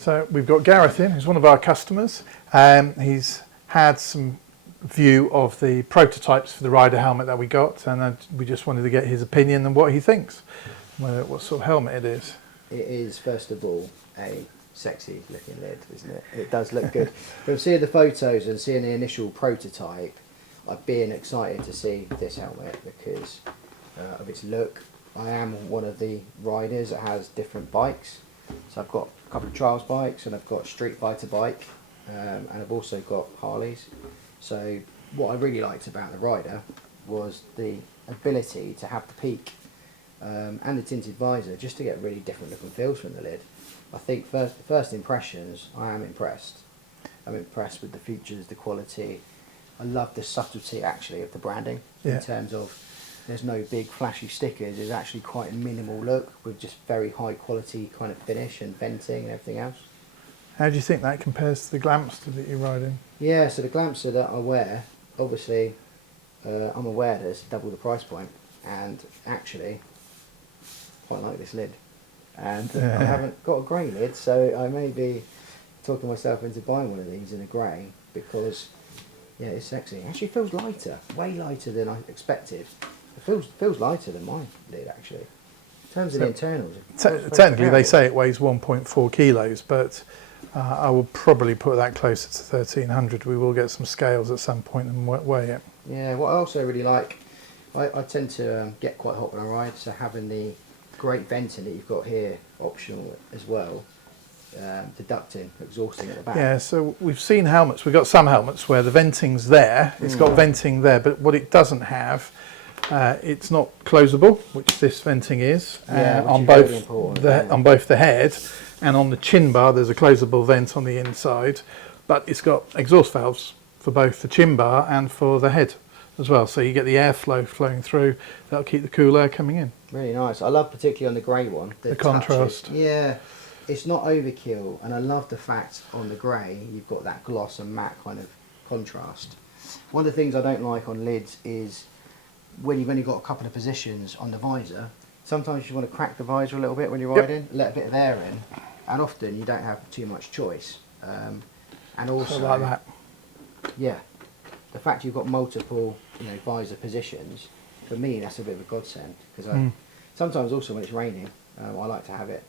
So we've got Gareth in, who's one of our customers. He's had some view of the prototypes for the Rider helmet that we got, and we just wanted to get his opinion and what he thinks, what sort of helmet it is. It is, first of all, a sexy looking lid, isn't it? It does look good. From seeing the photos and seeing the initial prototype, I've been excited to see this helmet because of its look. I am one of the riders that has different bikes. So I've got a couple of trials bikes and I've got a street fighter bike, and I've also got Harleys. So what I really liked about the Rider was the ability to have the peak and the tinted visor, just to get really different looking feels from the lid. I think first impressions, I am impressed. I'm impressed with the features, the quality. I love the subtlety actually of the branding, in terms of there's no big flashy stickers. It's actually quite a minimal look with just very high quality kind of finish and venting and everything else. How do you think that compares to the Glamster that you're riding? Yeah, so the Glamster that I wear, obviously I'm aware that it's double the price point, and actually quite like this lid. And I haven't got a grey lid, so I may be talking myself into buying one of these in a grey because, yeah, it's sexy. It actually feels lighter, way lighter than I expected. It feels lighter than my lid actually. In terms of the internals. Technically they say it weighs 1.4 kilos, but I will probably put that closer to 1300. We will get some scales at some point and weigh it. Yeah, what I also really like, I tend to get quite hot when I ride, so having the great venting that you've got here optional as well, deducting, exhausting at the back. Yeah, so we've seen helmets, we've got some helmets where the venting's there, it's got venting there, but what it doesn't have, it's not closable, which this venting is, on both the head and on the chin bar. There's a closable vent on the inside, but it's got exhaust valves for both the chin bar and for the head as well, so you get the airflow flowing through. That'll keep the cool air coming in. Really nice. I love particularly on the grey one the contrast. Yeah, it's not overkill, and I love the fact on the grey you've got that gloss and matte kind of contrast. One of the things I don't like on lids is when you've only got a couple of positions on the visor, sometimes you want to crack the visor a little bit when you're riding, let a bit of air in, and often you don't have too much choice. And also, so like that. Yeah, the fact you've got multiple, visor positions, for me that's a bit of a godsend, because sometimes also when it's raining, I like to have it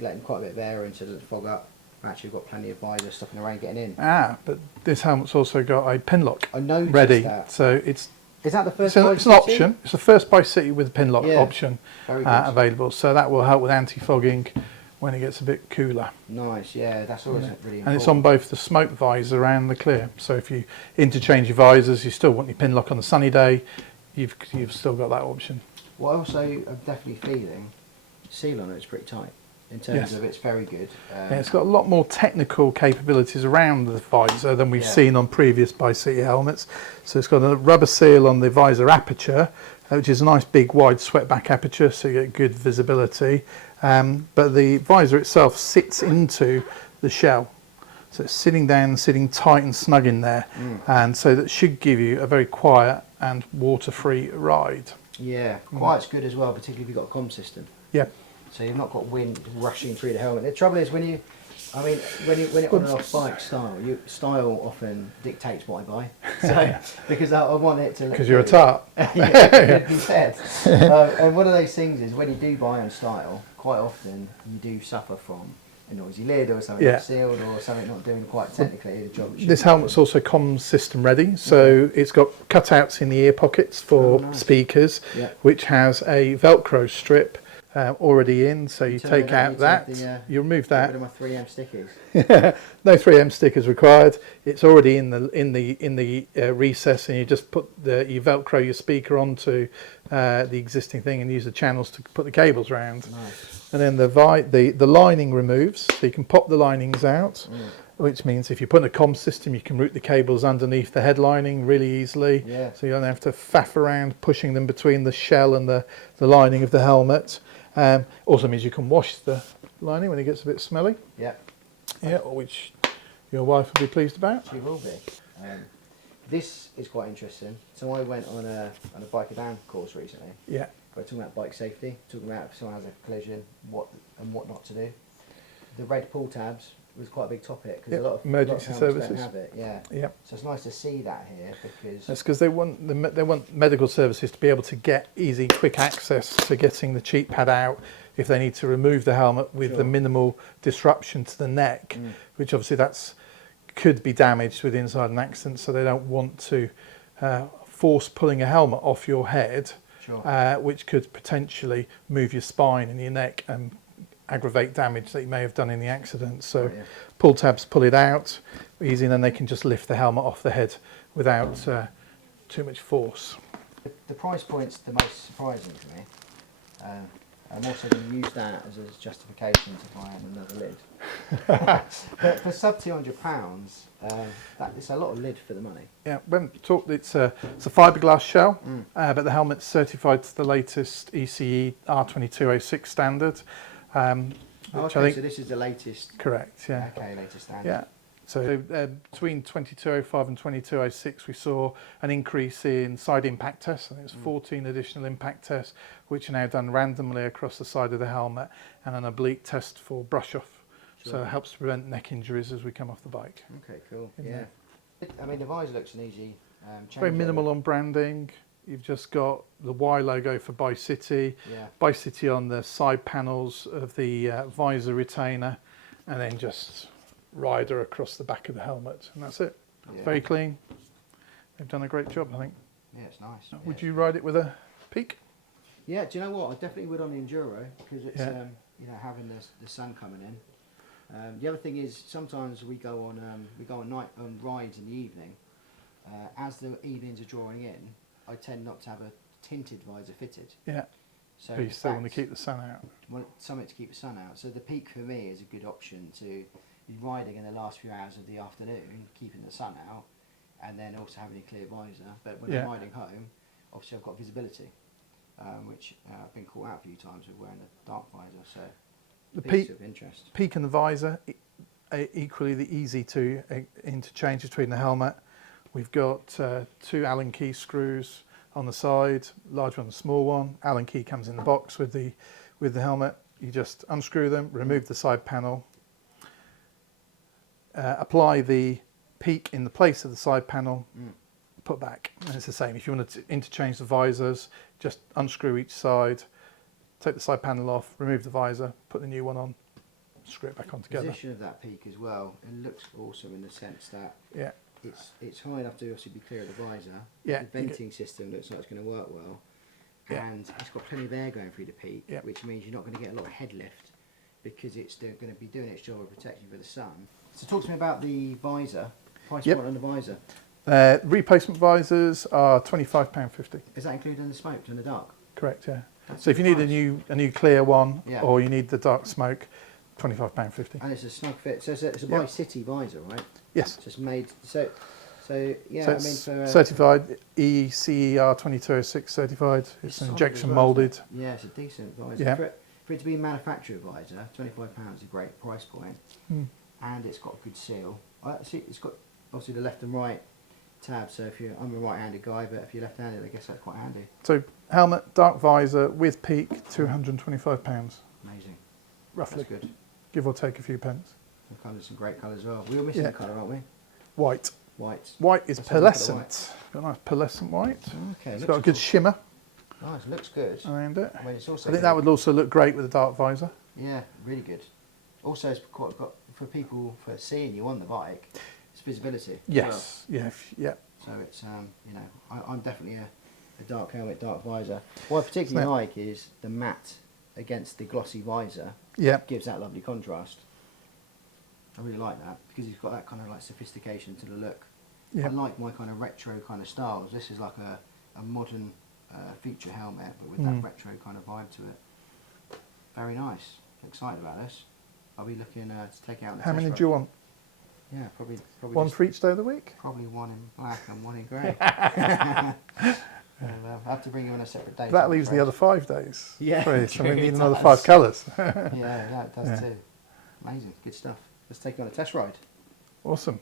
letting quite a bit of air in so it doesn't fog up. I've actually got plenty of visor stuff in the rain getting in. But this helmet's also got a Pinlock ready, that. So it's that the first? It's an option. It's the first ByCity with Pinlock option available. So that will help with anti-fogging when it gets a bit cooler. Nice, yeah, that's always really important. And it's on both the smoke visor and the clear. So if you interchange your visors, you still want your Pinlock on a sunny day, you've still got that option. What also I'm definitely feeling, seal on it's pretty tight. In terms of it's very good. It's got a lot more technical capabilities around the visor than we've seen on previous ByCity helmets. So it's got a rubber seal on the visor aperture, which is a nice big wide swept back aperture, so you get good visibility. But the visor itself sits into the shell. So it's sitting down, sitting tight and snug in there. And so that should give you a very quiet and water-free ride. Yeah, quiet's good as well, particularly if you've got a comm system. Yeah. So you've not got wind rushing through the helmet. The trouble is when you're on and off bike style often dictates what I buy. So because I want it to look. Because you're a tart. Yeah, you said. And one of those things is when you do buy on style, quite often you do suffer from a noisy lid or something not sealed or something not doing quite technically the job. This helmet's also comm system ready, so it's got cutouts in the ear pockets for speakers, which has a Velcro strip already in, so you take out that, you remove that. Get rid of my 3M stickers. No 3M stickers required. It's already in the recess, and you just put you Velcro your speaker onto the existing thing and use the channels to put the cables around. Nice. And then the lining removes, so you can pop the linings out. Which means if you put in a comm system, you can route the cables underneath the head lining really easily. So you don't have to faff around pushing them between the shell and the lining of the helmet. Also means you can wash the lining when it gets a bit smelly. Which your wife will be pleased about. She will be. This is quite interesting. So I went on a biker down course recently. We're talking about bike safety, talking about if someone has a collision, what not to do. the red pull tabs was quite a big topic because Yep, a lot of emergency helmets services. don't have it. Yeah. Yep. So it's nice to see that here because That's because they want medical services to be able to get easy, quick access to getting the cheek pad out if they need to remove the helmet with Sure. the minimal disruption to the neck, which obviously could be damaged with inside an accident. So they don't want to force pulling a helmet off your head, Sure. which could potentially move your spine and your neck and aggravate damage that you may have done in the accident. So Right, yeah. pull tabs pull it out easy, and then they can just lift the helmet off the head without too much force. The price point's the most surprising to me. I'm also going to use that as a justification to buy another lid. But for sub £200, it's a lot of lid for the money. Yeah, when talked, it's a fiberglass shell, but the helmet's certified to the latest ECE R22.06 standard. Which Okay, I think, so this is the latest. correct, yeah. Okay, latest standard. Yeah. So between 2205 and 2206, we saw an increase in side impact tests. I think it was 14 additional impact tests, which are now done randomly across the side of the helmet, and an oblique test for brush off. Sure. So it helps to prevent neck injuries as we come off the bike. Okay, cool. In Yeah. there. I mean, the visor looks an easy change. Very minimal on branding. You've just got the Y logo for ByCity, Yeah. ByCity on the side panels of the visor retainer, and then just Rider across the back of the helmet, and that's it. Yeah. Very clean. They've done a great job, I think. Yeah, it's nice. Would you ride it with a peak? Yeah, do you know what? I definitely would on the Enduro because it's Yeah. you know, having the sun coming in. The other thing is sometimes we go on rides in the evening. As the evenings are drawing in, I tend not to have a tinted visor fitted. Yeah. So But you in still want to fact, keep the sun out. want something to keep the sun out. So the peak for me is a good option to be riding in the last few hours of the afternoon, keeping the sun out, and then also having a clear visor. But when I'm riding home, obviously I've got visibility, which I've been caught out a few times with wearing a dark visor. So The piece peak, of interest. peak and the visor, equally the easy to interchange between the helmet. We've got 2 Allen key screws on the side, large one and small one. Allen key comes in the box with the helmet. You just unscrew them, remove the side panel, apply the peak in the place of the side panel, put back, and it's the same. If you want to interchange the visors, just unscrew each side, take the side panel off, remove the visor, put the new one on, screw it back on together. Position of that peak as well, it looks awesome in the sense that Yeah, it's high enough to obviously be clear of the visor. Yeah, The venting system looks like it's going to work well, Yeah. and it's got plenty of air going through the peak, Yeah. which means you're not going to get a lot of head lift because it's going to be doing its job of protecting you for the sun. So talk to me about the visor. Price Yep. point on the visor. replacement visors are £25.50. Is that including the smoked and the dark? Correct, yeah. That's So if you need nice. a new clear one, Yeah. or you need the dark smoke, £25.50. And it's a snug fit. So it's a Yep. ByCity visor, right? Yes. Just made so yeah. So I mean it's for certified ECE R22.06 certified. It's solid injection as well, isn't molded. it? Yeah, it's a decent visor. Yeah. For it to be a manufacturer visor, £25 is a great price point, and it's got a good seal. I see it's got obviously the left and right tab. So I'm a right-handed guy, but if you're left-handed, I guess that's quite handy. So helmet, dark visor with peak, £225 Amazing. roughly, That's good. give or take a few pence. The colours, some great colours as well. We were missing Yeah. a colour, aren't we? White. White. White is Let's have a look at the pearlescent. Got a nice pearlescent white. Okay. It's looks got a good shimmer nice. Looks good. around it. I mean, it's also. I think that would also look great with a dark visor. Yeah, really good. Also, it's quite got for people for seeing you on the bike. It's visibility. as Yes. Yeah. Yeah. well. So it's you know, I'm definitely a dark helmet, dark visor. What I particularly Snap. like is the matte against the glossy visor. Yeah. Gives that lovely contrast. I really like that because it's got that kind of like sophistication to the look. Yeah. I like my kind of retro kind of styles. This is like a modern feature helmet, but with that retro kind of vibe to it. Very nice. Excited about this. I'll be looking to take it out. On the How test many ride. do you want? Yeah, probably One just- for each day of the week? Probably one in black and one in grey. I'll have to bring you on a separate day. That I'm leaves the afraid. other 5 days. Yeah, free, so we true, need it another does. 5 colours. Yeah, that does Yeah. too. Amazing, good stuff. Let's take you on a test ride. Awesome.